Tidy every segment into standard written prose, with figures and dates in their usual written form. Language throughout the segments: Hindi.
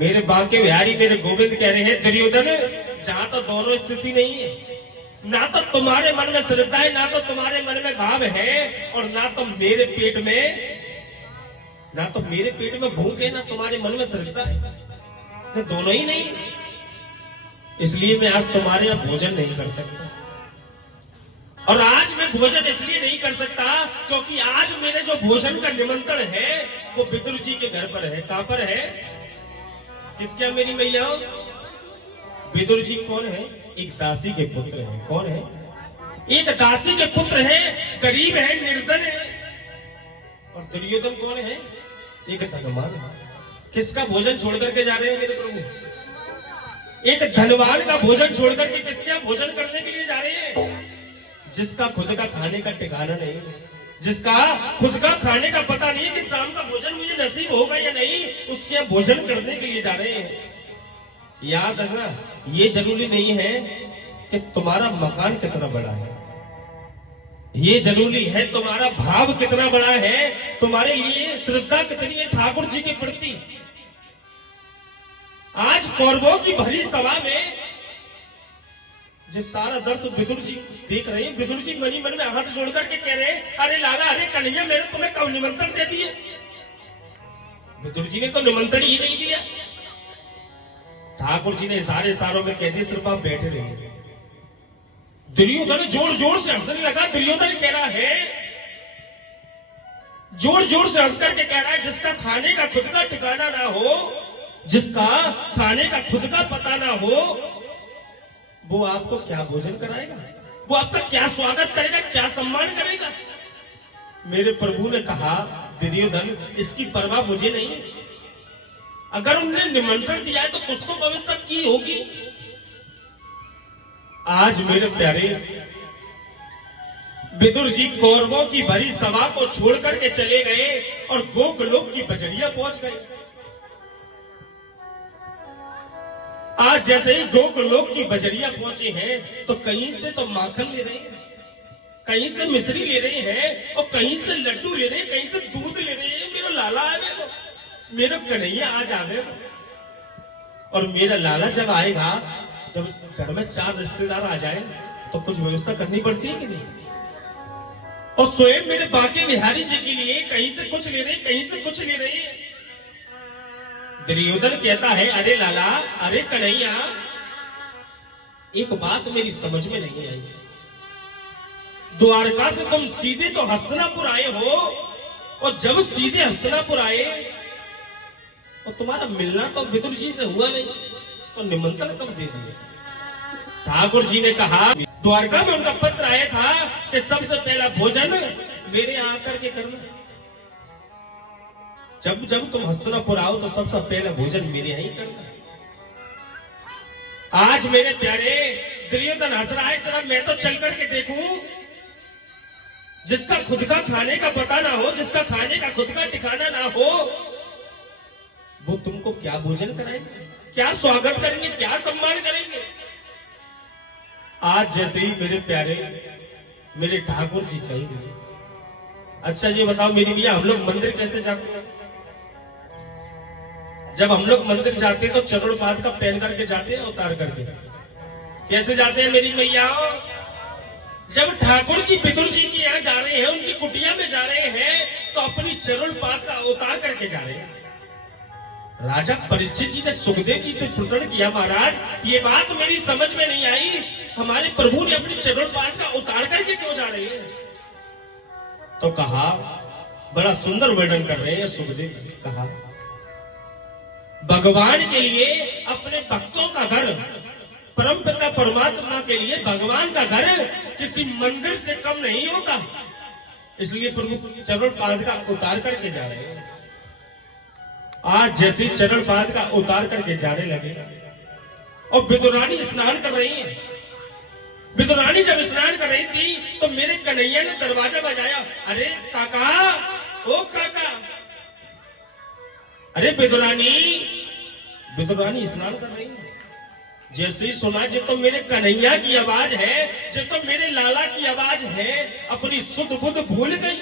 मेरे बांके बिहारी मेरे गोविंद कह रहे हैं दुर्योधन, जहां तो दोनों स्थिति नहीं है, ना तो तुम्हारे मन में श्रद्धा है, ना तो तुम्हारे मन में भाव है, और ना तो मेरे पेट में भूख है, ना तुम्हारे मन में श्रद्धा है, तो दोनों ही नहीं। इसलिए मैं आज तुम्हारे यहाँ भोजन नहीं कर सकता। और आज मैं भोजन इसलिए नहीं कर सकता क्योंकि आज मेरे जो भोजन का निमंत्रण है वो विदुर जी के घर पर है। कहां पर है? किसके? मेरी मैया विदुर जी कौन है? एक दासी के पुत्र है। कौन है? एक दासी के पुत्र है, गरीब है, निर्धन है। और दुर्योधन कौन है? एक धनवान है। किसका भोजन छोड़ करके जा रहे हैं मेरे प्रभु? एक धनवान का भोजन छोड़ करके किसके यहाँ भोजन करने के लिए जा रहे हैं? जिसका खुद का खाने का ठिकाना नहीं, जिसका खुद का खाने का पता नहीं कि शाम का भोजन मुझे नसीब होगा या नहीं, उसके यहाँ भोजन करने के लिए जा रहे हैं। याद रखना, ये जरूरी नहीं है कि तुम्हारा मकान कितना बड़ा है, ये जरूरी है तुम्हारा भाव कितना बड़ा है, तुम्हारे लिए श्रद्धा कितनी है ठाकुर जी के प्रति। आज कौरवों की भरी सभा में जिस सारा दर्शक विदुर जी देख रहे हैं, विदुर जी मनी मन में हाथ जोड़ करके कह रहे हैं, अरे लाला, अरे कन्हैया, मैंने तुम्हें कब निमंत्रण दे दिए? विदुर जी ने तो निमंत्रण ही नहीं दिया। ठाकुर जी ने सारे सारों में कह दिया, सिर्फ आप बैठे रहे। दुर्योधन जोर जोर से हंसने लगा। दुर्योधन कह रहा है, जोर जोर से हंस करके कह रहा है, जिसका खाने का खुद का ठिकाना ना हो, जिसका खाने का खुद का पता ना हो, वो आपको क्या भोजन कराएगा? वो आपका क्या स्वागत करेगा, क्या सम्मान करेगा? मेरे प्रभु ने कहा, दुर्योधन, इसकी परवाह मुझे नहीं है। अगर उन्होंने निमंत्रण दिया है तो कुछ तो व्यवस्था की होगी। आज मेरे प्यारे विदुर जी कौरवों की भरी सभा को छोड़ करके चले गए और गोकुलोक की बजरिया पहुंच गए। आज जैसे ही गोकुलोक की बजरिया पहुंचे हैं तो कहीं से तो माखन ले रहे हैं, कहीं से मिश्री ले रहे हैं, और कहीं से लड्डू ले रहे हैं, कहीं से दूध ले रहे हैं। मेरा लाला आवे वो, मेरा कन्हैया आज आवे वो। और मेरा लाला जब आएगा, जब घर में 4 रिश्तेदार आ जाए तो कुछ व्यवस्था करनी पड़ती है कि नहीं? और स्वयं मेरे बांके बिहारी जी के लिए कहीं से कुछ ले रहे, कहीं से कुछ ले रहे हैं। दुर्योधन कहता है, अरे लाला, अरे कन्हैया, एक बात मेरी समझ में नहीं आई। द्वारका से तुम सीधे तो हस्तिनापुर आए हो, और जब सीधे हस्तिनापुर आए और तुम्हारा मिलना तो विदुर जी से हुआ नहीं, तो निमंत्रण कब दे दिए? ठाकुर जी ने कहा, द्वारका में उनका पत्र आया था कि सबसे पहला भोजन मेरे यहाँ आकर के करना। जब जब तुम हस्तिनापुर आओ तो सबसे पहला भोजन मेरे यहाँ ही करना। आज मेरे प्यारे दुर्योधन हंस रहा है, चला मैं तो चल करके देखूं। जिसका खुद का खाने का पता ना हो, जिसका खाने का खुद का ठिकाना ना हो, वो तुमको क्या भोजन कराएंगे, क्या स्वागत करेंगे, क्या सम्मान करेंगे? आज जैसे ही मेरे प्यारे मेरे ठाकुर जी चल गए। अच्छा ये बताओ मेरी भैया, हम लोग मंदिर कैसे जाते हैं? जब हम लोग मंदिर जाते हैं तो चरणोपाद का पहन करके जाते हैं, उतार करके। कैसे जाते हैं मेरी मैया? जब ठाकुर जी विदुर जी के यहाँ जा रहे हैं, उनकी कुटिया में जा रहे हैं, तो अपनी चरणोपाद का उतार करके जा रहे हैं। राजा परीक्षित जी ने सुखदेव जी से प्रश्न किया, महाराज ये बात मेरी समझ में नहीं आई, हमारे प्रभु ने अपनी चरणोपाद का उतार करके क्यों जा रहे हैं? तो कहा, बड़ा सुंदर वर्णन कर रहे हैं सुखदेव जी। कहा, भगवान के लिए अपने भक्तों का घर, परमपिता परमात्मा के लिए भगवान का घर किसी मंदिर से कम नहीं होता। इसलिए प्रभु चरणपाद का उतार करके जा रहे हैं। आज जैसे चरणपाद का उतार करके जाने लगे और विदुरानी स्नान कर रही है। विदुरानी जब स्नान कर रही थी तो मेरे कन्हैया ने दरवाजा बजाया। अरे काका, ओ काका, अरे विदुरानी, विदुरानी स्नान कर रही है। जैसे ही सुना, जो तो मेरे कन्हैया की आवाज है, जो तो मेरे लाला की आवाज है, अपनी सुध बुध भूल गई।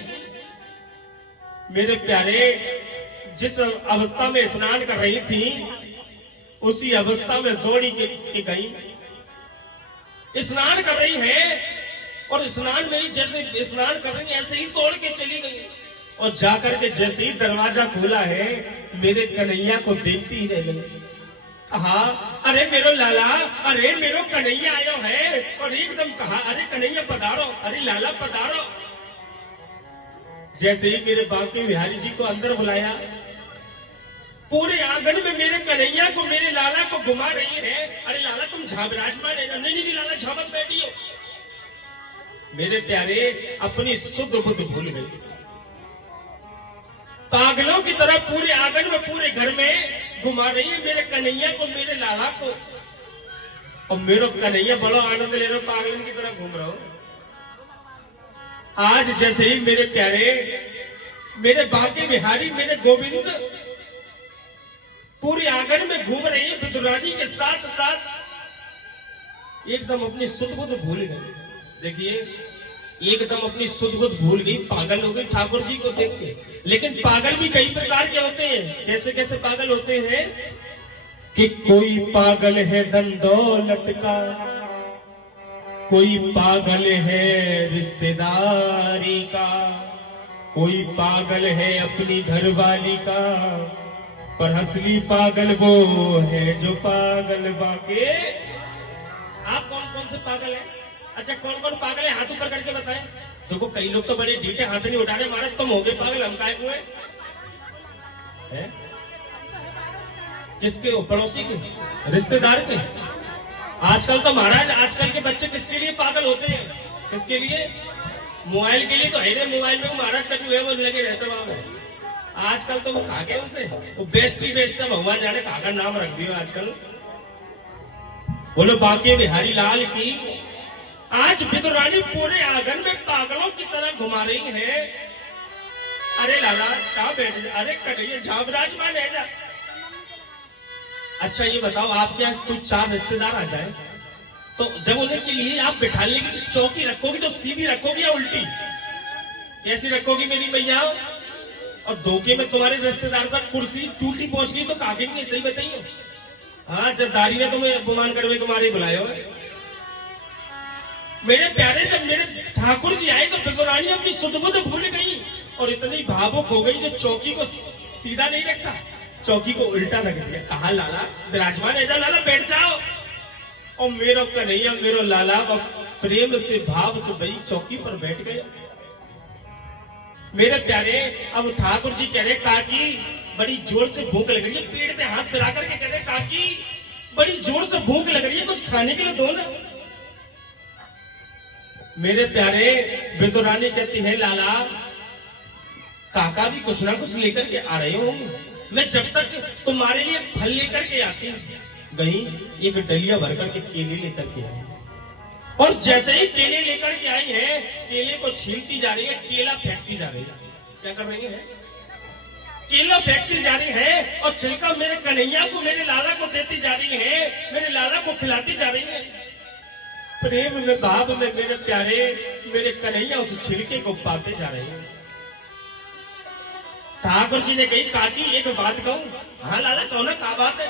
मेरे प्यारे, जिस अवस्था में स्नान कर रही थी उसी अवस्था में दौड़ी के गई। स्नान कर रही है और स्नान में ही जैसे स्नान कर रही है ऐसे ही दौड़ के चली गई और जाकर के जैसे ही दरवाजा खोला है मेरे कन्हैया को देखती ही रह गई। कहा अरे मेरो लाला, अरे मेरो कन्हैया आयो है। और एकदम कहा अरे कन्हैया पधारो, अरे लाला पधारो। जैसे ही मेरे बांके बिहारी जी को अंदर बुलाया, पूरे आंगन में मेरे कन्हैया को, मेरे लाला को घुमा रही है। अरे लाला तुम विराजमान है ना? नहीं लाला झामक बैठी हो। मेरे प्यारे अपनी शुद्ध बुद्ध भूल गई, पागलों की तरह पूरे आंगन में, पूरे घर में घुमा रही है मेरे कन्हैया को, मेरे लाला को। और मेरा कन्हैया बड़ा आनंद ले रहा हो, पागलन की तरह घूम रहा हो। आज जैसे ही मेरे प्यारे, मेरे बांके बिहारी, मेरे गोविंद पूरे आंगन में घूम रही है विदुरानी के साथ साथ, एकदम अपनी सुध बुध भूल गई। देखिए एकदम अपनी सुध बुध भूल गई, पागल हो गई ठाकुर जी को देख के। लेकिन पागल भी कई प्रकार के होते हैं। कैसे कैसे पागल होते हैं कि कोई पागल है धन दौलत का, कोई पागल है रिश्तेदारी का, कोई पागल है अपनी घरवाली का, पर असली पागल वो है जो पागल बाके। आप कौन कौन से पागल हैं? अच्छा कौन कौन पागल है हाथ ऊपर करके बताएं। देखो कई लोग तो बड़े ढीठे, हाथ नहीं उठा रहे। महाराज तुम हो गए पागल, हम काय हुए? किसके? पड़ोसी के, रिश्तेदार के। आजकल तो महाराज, आजकल के बच्चे किसके लिए पागल होते हैं? किसके लिए? मोबाइल के लिए तो है। मोबाइल में महाराज का जो है वो लगे रहते वहां। आजकल तो वो खा गए उनसे, वो बेस्ट ही बेस्ट है, भगवान जाने कहा का नाम रख दिया आजकल। बोलो बांके बिहारी लाल की। आज विदुरानी पूरे आंगन में पागलों की तरह घुमा रही है। अरे लाला क्या बैठ, अरे कन्हैया झा विराजमान है जा। अच्छा ये बताओ, आपके यहाँ कोई 4 रिश्तेदार आ जाए तो जब उन्हें के लिए आप बिठाने की चौकी रखोगी तो सीधी रखोगी या उल्टी? कैसी रखोगी मेरी मैया? और धोखे में तुम्हारे रिश्तेदार पर कुर्सी टूटी पहुंच गई तो काफी सही बताइए। हाँ जद्दारी ने तुम्हें अपमान करने के मारे बुलाया है। मेरे प्यारे जब मेरे ठाकुर जी आए तो विदुरानी अपनी सुध बुध भूल गई और इतनी भावुक हो गई जो चौकी को सीधा नहीं रखा, चौकी को उल्टा रख दिया। कहा लाला विराजमान है जा, लाला बैठ जाओ। और मेरा कन्हैया, मेरा लाला प्रेम से भाव से वही चौकी पर बैठ गया। मेरे प्यारे अब ठाकुर जी कह रहे काकी बड़ी जोर से भूख लग रही है, पेट में हाथ मिला करके कह रहे काकी बड़ी जोर से भूख लग रही है, कुछ खाने के लिए दो ना। मेरे प्यारे विदुरानी कहती है लाला काका भी कुछ ना कुछ लेकर के आ रहे होंगे, मैं जब तक तुम्हारे लिए फल लेकर के आती गई, एक डलिया भर करके केले लेकर के आई। और जैसे ही केले लेकर के आई है, केले को छीलती जा रही है, केला फेंकती जा रही है। क्या कर रही है? केला फेंकती जा रही है और छिलका मेरे कन्हैया को, मेरे लाला को देती जा रही है, मेरे लाला को खिलाती जा रही है। प्रेम में भाव में मेरे प्यारे मेरे कन्हैया उस छिलके को पाते जा रहे हैं। ठाकुर जी ने कही काकी एक बात कहूं? हाँ लाला कहो ना, क्या बात है?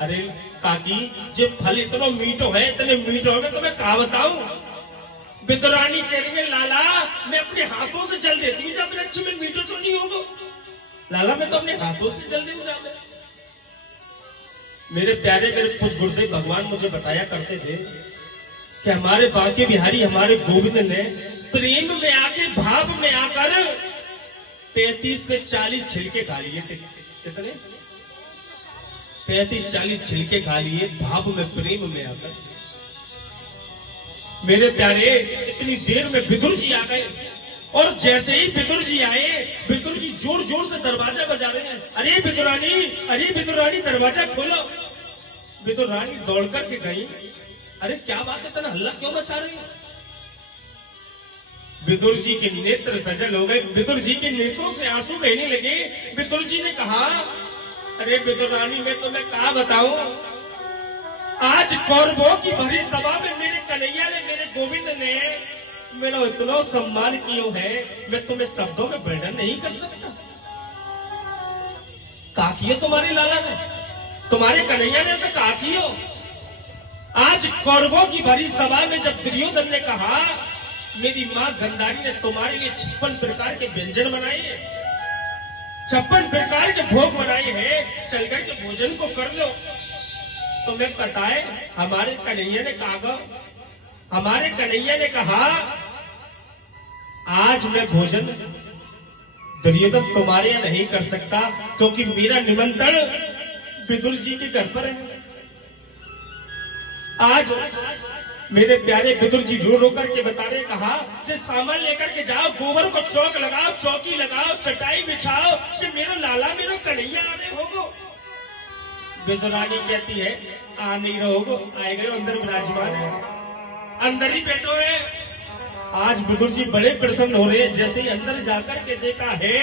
अरे काकी जब फल इतना मीठो है, इतने मीठो है तो मैं क्या बताऊं? विदुरानी कह रही है लाला मैं अपने हाथों से जल देती हूँ, जब मेरे अच्छे में मीठो तो नहीं होगा। लाला मैं तो अपने हाथों से जल दूंगा। मेरे प्यारे मेरे कुछ गुरुदेव भगवान मुझे बताया करते थे कि हमारे बांके बिहारी, हमारे गोविंद ने प्रेम में आके, भाव में आकर 35 से 40 छिलके खा लिए थे। कितने? 35-40 छिलके खा लिए भाव में, प्रेम में आकर। मेरे प्यारे इतनी देर में विदुर जी आ गए और जैसे ही विदुर जी आए, विदुर जी जोर जोर से दरवाजा बजा रहे हैं। अरे विदुरानी दरवाजा खोलो। विदुरानी दौड़ करके गई। अरे क्या बात है, इतना हल्ला क्यों मचा रही है? विदुर जी के नेत्र सजल हो गए, विदुर जी के नेत्रों से आंसू बहने लगे। विदुर जी ने कहा अरे विदुरानी मैं तुम्हें क्या बताऊं, आज कौरवों की भरी सभा में मेरे कन्हैया ने, मेरे गोविंद ने मेरा इतना सम्मान किया है, मैं तुम्हें शब्दों में वर्णन नहीं कर सकता। क्या किया तुम्हारे लाला ने? तुम्हारे कन्हैया ने ऐसा कहा कि हो। आज कौरवों की भरी सभा में जब दुर्योधन ने कहा मेरी मां गंधारी ने तुम्हारे लिए 56 प्रकार के व्यंजन बनाए हैं, 56 प्रकार के भोग बनाए हैं, चल कर के भोजन को कर लो। तो मैं पता है हमारे कन्हैया ने कहा, हमारे कन्हैया ने कहा आज मैं भोजन दुर्योधन तुम्हारे यहाँ नहीं कर सकता, क्योंकि मेरा निमंत्रण विदुर जी के घर पर है। आज मेरे प्यारे विदुर जी रो रो करके बता रहे, कहा कि सामान लेकर के जाओ, गोबर को चौक लगाओ, चौकी लगाओ, चटाई बिछाओ कि मेरा लाला मेरा कन्हैया आ रहे होगो। विदुरानी कहती है आ नहीं रहोगो, आए गए अंदर विराजमान है, अंदर ही बैठो है। आज विदुर जी बड़े प्रसन्न हो रहे हैं। जैसे ही अंदर जाकर के देखा है,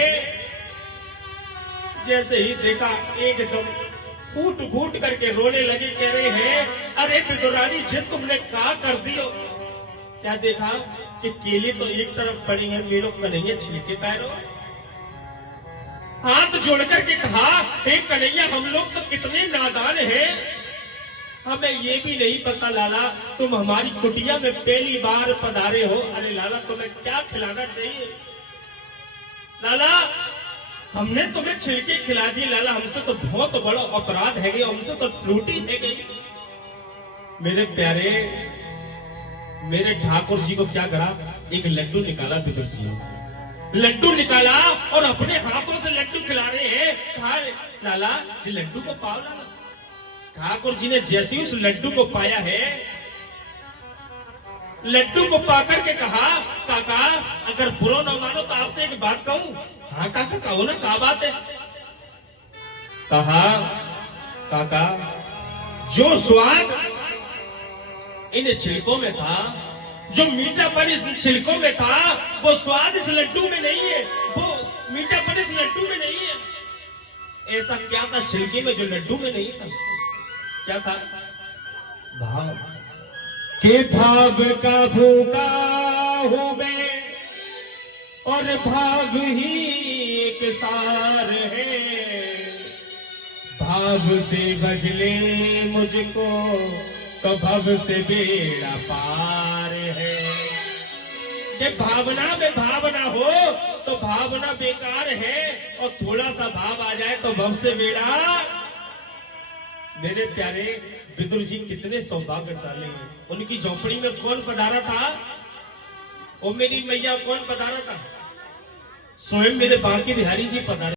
जैसे ही देखा एकदम फूट फूट करके रोने लगे, कह रहे हैं अरे विदुरानी जी तुमने क्या कर दियो। क्या देखा कि केले तो एक तरफ पड़ी है, मेरे कन्हैया छिलके पैरों। हाथ जोड़ करके कहा हे कन्हैया हम लोग तो कितने नादान हैं, हमें ये भी नहीं पता लाला तुम हमारी कुटिया में पहली बार पधारे हो। अरे लाला तुम्हें क्या खिलाना चाहिए, लाला हमने तुम्हें छिलके खिला दिए, लाला हमसे तो बहुत बड़ा अपराध है गई, हमसे तो त्रुटि है गई। मेरे प्यारे मेरे ठाकुर जी को क्या करा, एक लड्डू निकाला विदुर जी, लड्डू निकाला और अपने हाथों से लड्डू खिला रहे हैं। कहा लाला जी लड्डू को पाओ लाला। ठाकुर जी ने जैसे ही उस लड्डू को पाया है, लड्डू को पाकर के कहा काका अगर बुरा न मानो तो आपसे एक बात कहूं। हाँ काका कहो ना, क्या बात है। कहा काका जो स्वाद इन छिलकों में था, जो मीठापन इस छिलकों में था, वो स्वाद इस लड्डू में नहीं है, वो मीठापन इस लड्डू में नहीं है। ऐसा क्या था छिलके में जो लड्डू में नहीं था, क्या था? भाव के भाव का भूखा हूं मैं और भाव ही एक सार है, भाव से बजले मुझको तो भव से बेड़ा पार है। जब भावना में भावना हो तो भावना बेकार है, और थोड़ा सा भाव आ जाए तो भव से बेड़ा। मेरे प्यारे विदुर जी कितने सौभाग्यशाली हैं। उनकी झोपड़ी में कौन पधारा था, ओ मेरी मैया कौन पधारा था, स्वयं मेरे बांके बिहारी जी पधारे।